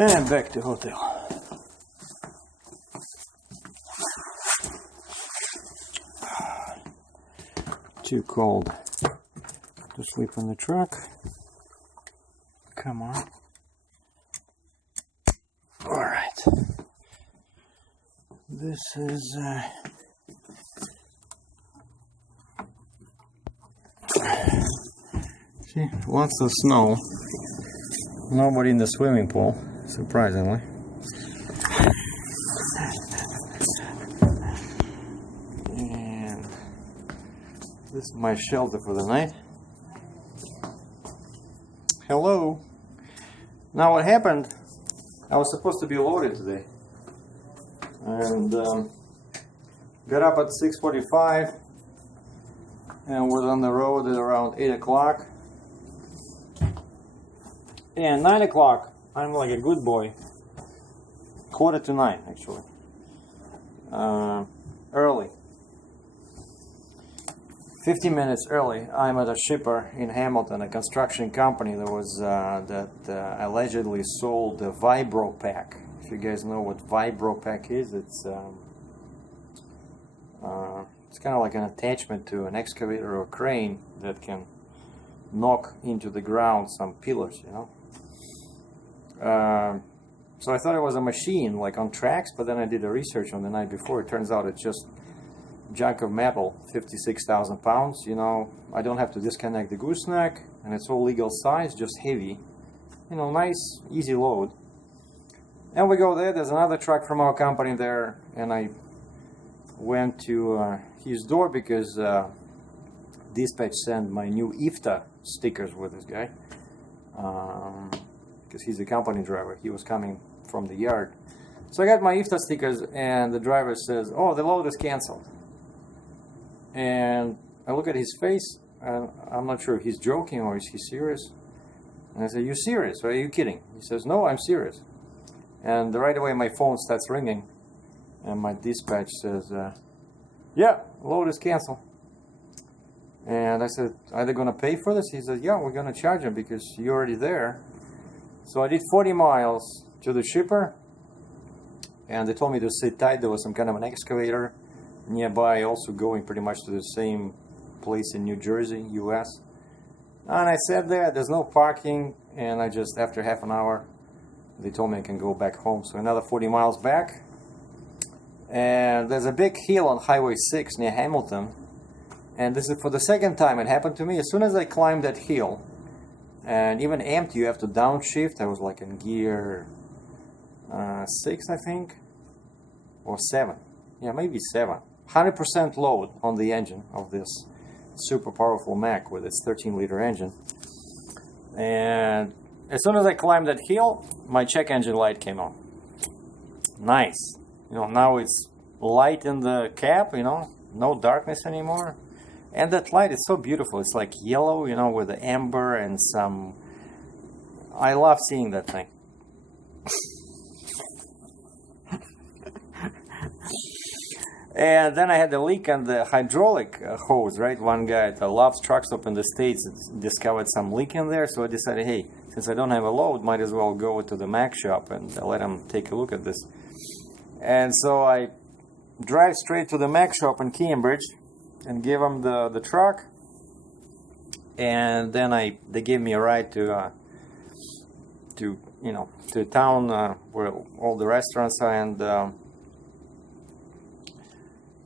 And back to hotel. Too cold to sleep in the truck. Come on. Alright. This is see, lots of snow. Nobody in the swimming pool, surprisingly. And this is my shelter for the night. Hello. Now what happened, I was supposed to be loaded today. And got up at 6:45 and was on the road at around 8 o'clock. And 9 o'clock, I'm like a good boy. 8:45 actually. Early. 50 minutes early, I'm at a shipper in Hamilton, a construction company that was allegedly sold the Vibro Pack. If you guys know what Vibro Pack is, it's kind of like an attachment to an excavator or crane that can knock into the ground some pillars, you know. So I thought it was a machine, like on tracks, but then I did the research on the night before. It turns out it's just junk of metal, 56,000 pounds. You know, I don't have to disconnect the gooseneck, and it's all legal size, just heavy. You know, nice, easy load. And we go there. There's another truck from our company there, and I went to his door because dispatch sent my new IFTA stickers with this guy. Because he's a company driver. He was coming from the yard. So I got my IFTA stickers, and the driver says, "Oh, the load is canceled." And I look at his face, and I'm not sure if he's joking or is he serious. And I say, "You serious? Or are you kidding?" He says, "No, I'm serious." And right away my phone starts ringing, and my dispatch says, "Yeah, load is canceled." And I said, "Are they going to pay for this?" He said, "Yeah, we're going to charge them because you're already there." So I did 40 miles to the shipper, and they told me to sit tight. There was some kind of an excavator nearby, also going pretty much to the same place in New Jersey, US. And I sat there, there's no parking, and I just, after half an hour, they told me I can go back home. So another 40 miles back, and there's a big hill on Highway 6 near Hamilton, and this is for the second time it happened to me. As soon as I climbed that hill, and even empty, you have to downshift. I was like in gear 6, I think, or 7. Yeah, maybe 7. 100% load on the engine of this super powerful Mack with its 13-liter engine. And as soon as I climbed that hill, my check engine light came on. Nice. You know, now it's light in the cab, you know, no darkness anymore. And that light is so beautiful. It's like yellow, you know, with the amber and some... I love seeing that thing. And then I had a leak on the hydraulic hose, right? One guy at the Love's Truck Stop in the States discovered some leak in there. So I decided, hey, since I don't have a load, might as well go to the Mack shop and let him take a look at this. And so I drive straight to the Mack shop in Cambridge and give them the truck, and then they gave me a ride to town where all the restaurants are, and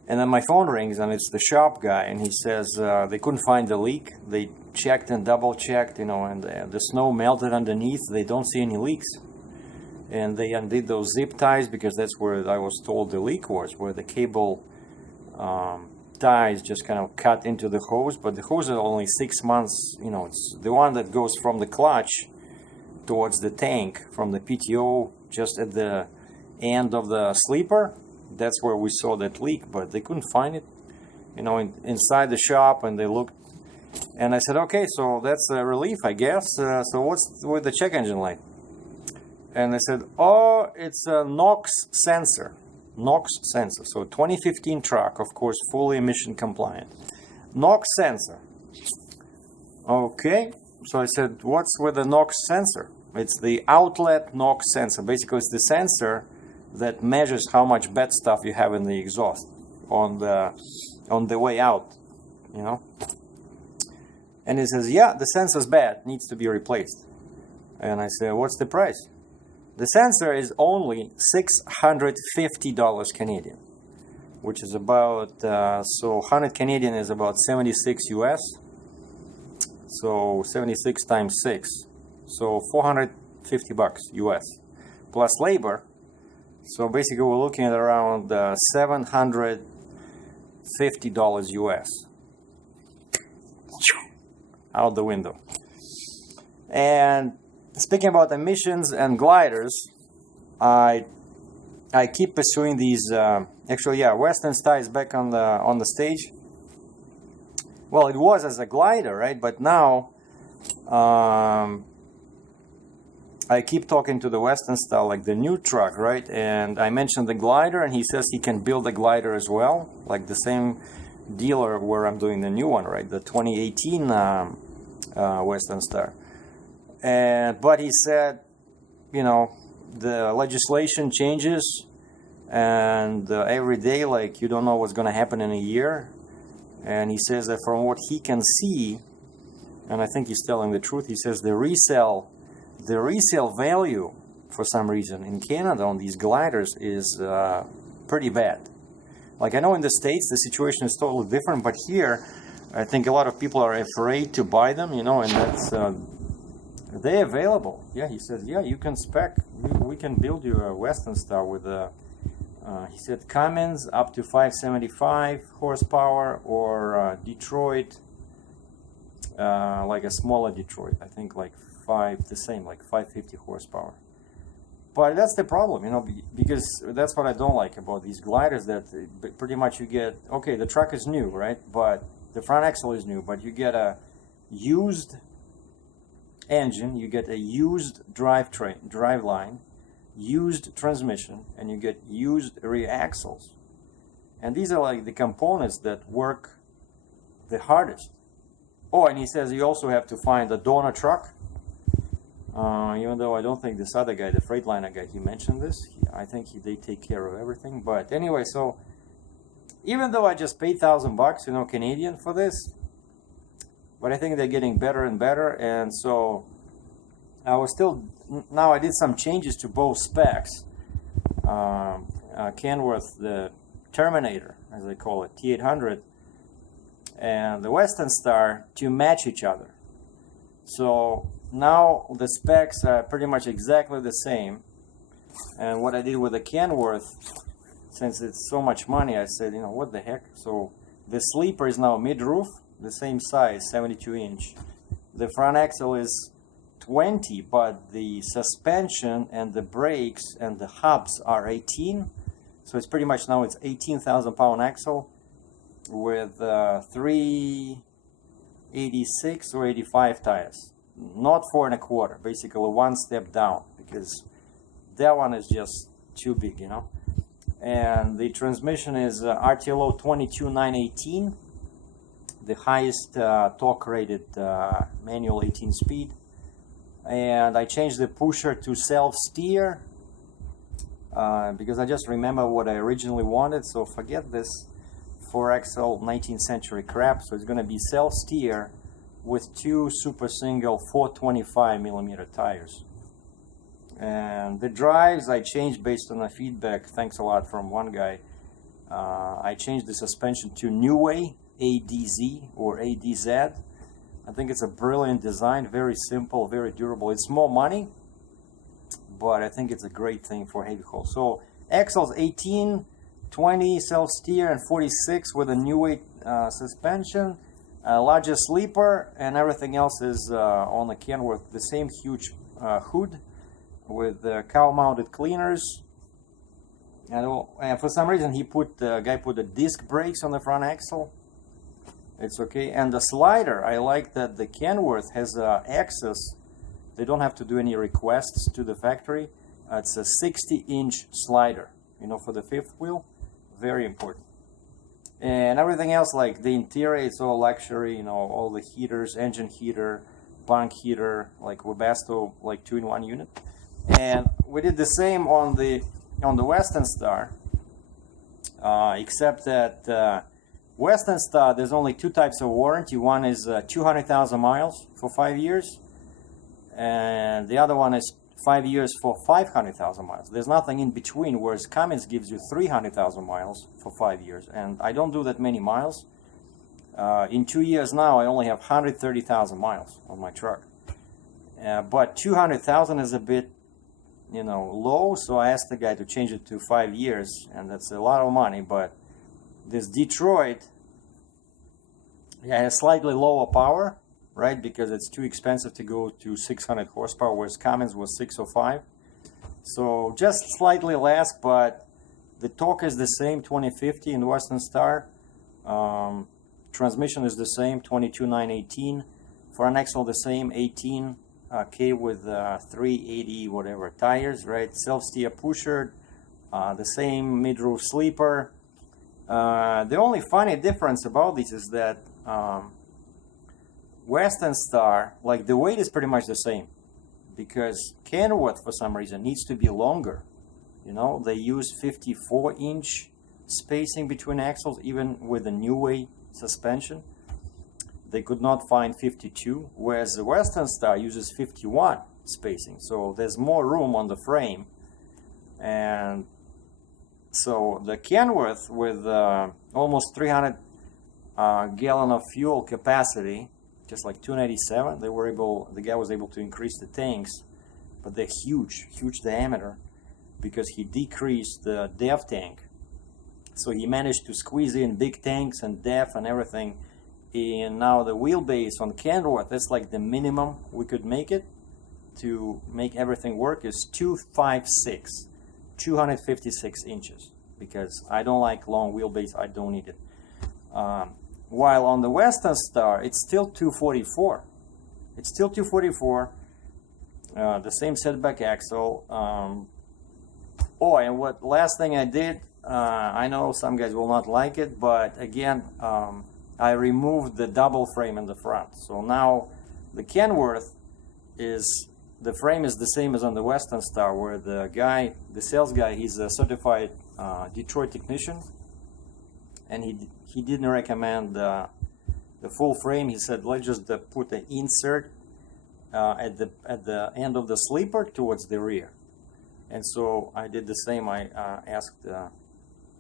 then my phone rings, and it's the shop guy, and he says they couldn't find the leak. They checked and double checked, you know, and the snow melted underneath. They don't see any leaks, and they undid those zip ties because that's where I was told the leak was, where the cable ties just kind of cut into the hose. But the hose is only 6 months, you know, it's the one that goes from the clutch towards the tank, from the PTO, just at the end of the sleeper. That's where we saw that leak, but they couldn't find it, you know, inside the shop, and they looked, and I said, okay, so that's a relief, I guess. So what's with the check engine light? And they said, oh, it's a NOx sensor. NOx sensor. So 2015 truck, of course, fully emission compliant. NOx sensor. Okay. So I said, what's with the NOx sensor? It's the outlet NOx sensor. Basically, it's the sensor that measures how much bad stuff you have in the exhaust on the way out, you know. And he says, yeah, the sensor's bad, needs to be replaced. And I say, what's the price? The sensor is only $650 Canadian, which is about, so 100 Canadian is about 76 US. So 76 times 6. So $450 US plus labor. So basically we're looking at around $750 US. Out the window. And speaking about emissions and gliders, I keep pursuing these. Actually, yeah, Western Star is back on the stage. Well, it was as a glider, right? But now I keep talking to the Western Star, like the new truck, right? And I mentioned the glider, and he says he can build a glider as well, like the same dealer where I'm doing the new one, right? The 2018 Western Star. But he said, you know, the legislation changes, and every day, like, you don't know what's going to happen in a year. And he says that from what he can see, and I think he's telling the truth, he says the resale value for some reason in Canada on these gliders is pretty bad. Like, I know in the States the situation is totally different, but here I think a lot of people are afraid to buy them, you know, and that's they're available. Yeah, he says, yeah, you can spec, we can build you a Western Star with a he said Cummins up to 575 horsepower, or Detroit, like a smaller Detroit, I think like the same, like 550 horsepower. But that's the problem, you know, because that's what I don't like about these gliders, that pretty much you get, okay, the truck is new, right? But the front axle is new, but you get a used engine, you get a used drive line, used transmission, and you get used rear axles. And these are like the components that work the hardest. Oh, and he says you also have to find a donor truck. Even though I don't think this other guy, the Freightliner guy, he mentioned this. I think they take care of everything. But anyway, so even though I just paid $1,000, you know, Canadian for this, but I think they're getting better and better. And so now I did some changes to both specs. Kenworth, the Terminator, as they call it, T800, and the Western Star to match each other. So now the specs are pretty much exactly the same. And what I did with the Kenworth, since it's so much money, I said, you know, what the heck? So the sleeper is now mid-roof, the same size, 72-inch. The front axle is 20, but the suspension and the brakes and the hubs are 18. So it's pretty much now it's 18,000-pound axle with 386 or 85 tires. Not 4 1/4, basically one step down, because that one is just too big, you know. And the transmission is RTLO 22918, the highest torque rated manual 18-speed. And I changed the pusher to self-steer because I just remember what I originally wanted, so forget this 4XL 19th century crap. So it's going to be self-steer with 2 super single 425mm tires. And the drives I changed based on the feedback, thanks a lot from one guy. I changed the suspension to New Way ADZ or ADZ. I think it's a brilliant design, very simple, very durable. It's more money, but I think it's a great thing for heavy haul. So axles 18, 20 self-steer, and 46 with a New Way suspension. Larger sleeper, and everything else is on the Kenworth, the same huge hood with cowl-mounted cleaners. And for some reason the guy put the disc brakes on the front axle. It's okay. And the slider, I like that the Kenworth has access. They don't have to do any requests to the factory. It's a 60-inch slider, you know, for the fifth wheel. Very important. And everything else, like the interior, it's all luxury, you know, all the heaters, engine heater, bunk heater, like Webasto, like 2-in-1 unit. And we did the same on the Western Star, except that Western Star, there's only 2 types of warranty. One is 200,000 miles for 5 years, and the other one is 5 years for 500,000 miles. There's nothing in between, whereas Cummins gives you 300,000 miles for 5 years, and I don't do that many miles. In 2 years now, I only have 130,000 miles on my truck. But 200,000 is a bit, low, so I asked the guy to change it to 5 years, and that's a lot of money. But this Detroit, has slightly lower power, right? Because it's too expensive to go to 600 horsepower, whereas Cummins was 605. So just slightly less, but the torque is the same, 2050 in Western Star. Transmission is the same, 22,918. Front axle the same, 18. K with 380 whatever tires, right? Self-steer pusher, the same mid-roof sleeper. The only funny difference about this is that Western Star, like the weight is pretty much the same, because Kenworth for some reason needs to be longer. They use 54-inch spacing between axles, even with the new way suspension. They could not find 52, whereas the Western Star uses 51 spacing. So there's more room on the frame. And so the Kenworth with almost 300 gallon of fuel capacity, just like 297, the guy was able to increase the tanks, but they're huge diameter, because he decreased the DEF tank. So he managed to squeeze in big tanks and DEF and everything. And now the wheelbase on Kenworth, that's like the minimum we could make it to make everything work, is 256, 256 inches, because I don't like long wheelbase, I don't need it. While on the Western Star, it's still 244. It's still 244, the same setback axle. And what last thing I did, I know some guys will not like it, but again, I removed the double frame in the front. So now the Kenworth the frame is the same as on the Western Star, where the sales guy, he's a certified Detroit technician, and he didn't recommend the full frame. He said, let's just put an insert at the end of the sleeper towards the rear. And so I did the same. I asked the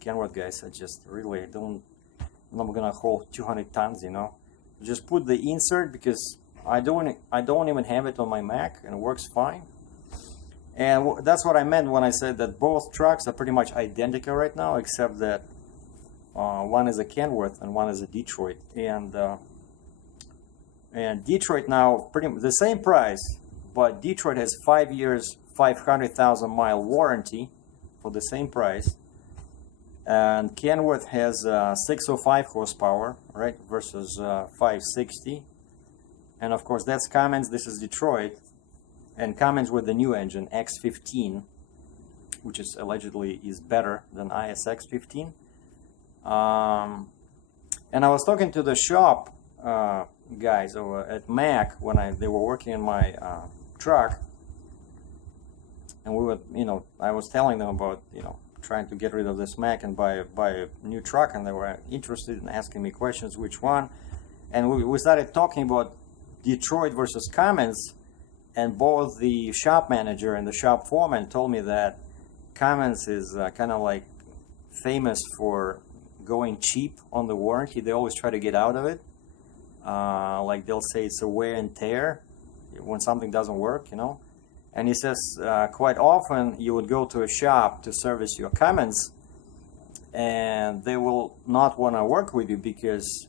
Kenworth guy, I said, I'm not gonna hold 200 tons, Just put the insert, because I don't even have it on my Mac, and it works fine. And that's what I meant when I said that both trucks are pretty much identical right now, except that one is a Kenworth and one is a Detroit. And Detroit now pretty much the same price, but Detroit has 5 years, 500,000 mile warranty for the same price. And Kenworth has 605 horsepower, right, versus 560. And of course, that's Cummins. This is Detroit. And Cummins with the new engine, X15, which is allegedly is better than ISX15. And I was talking to the shop guys over at Mac when they were working on my truck. And we were, I was telling them about, trying to get rid of this Mac and buy a new truck, and they were interested in asking me questions, which one. And we started talking about Detroit versus Cummins, and both the shop manager and the shop foreman told me that Cummins is kind of like famous for going cheap on the warranty. They always try to get out of it. Like they'll say it's a wear and tear when something doesn't work, And he says quite often you would go to a shop to service your Cummins, and they will not want to work with you because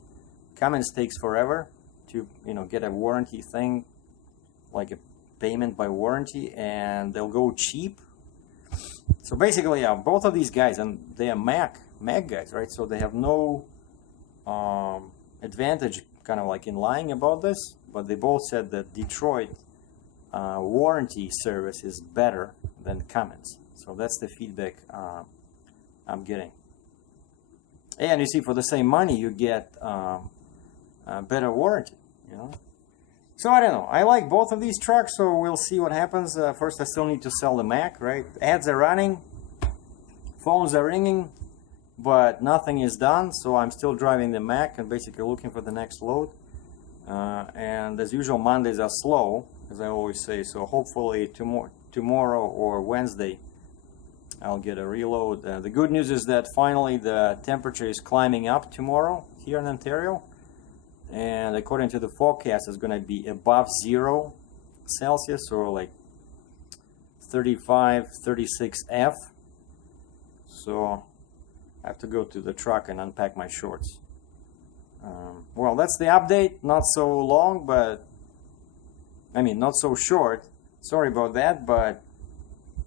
Cummins takes forever to get a warranty thing, like a payment by warranty, and they'll go cheap. So basically, both of these guys, and they are Mac guys, right? So they have no advantage, kind of like in lying about this. But they both said that Detroit warranty service is better than Cummins. So that's the feedback I'm getting. And you see, for the same money, you get better warranty, So I don't know. I like both of these trucks, so we'll see what happens. First, I still need to sell the Mac, right? Ads are running, phones are ringing, but nothing is done. So I'm still driving the Mac and basically looking for the next load. And as usual, Mondays are slow, as I always say. So hopefully tomorrow or Wednesday, I'll get a reload. The good news is that finally the temperature is climbing up tomorrow here in Ontario. And according to the forecast, it's going to be above 0 Celsius, or like 35, 36 F. So I have to go to the truck and unpack my shorts. Well, that's the update. Not so long, but I mean, not so short. Sorry about that, but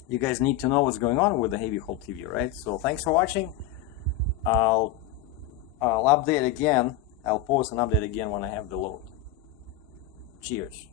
you guys need to know what's going on with the heavy haul TV, right? So thanks for watching. I'll update again. I'll post an update again when I have the load. Cheers.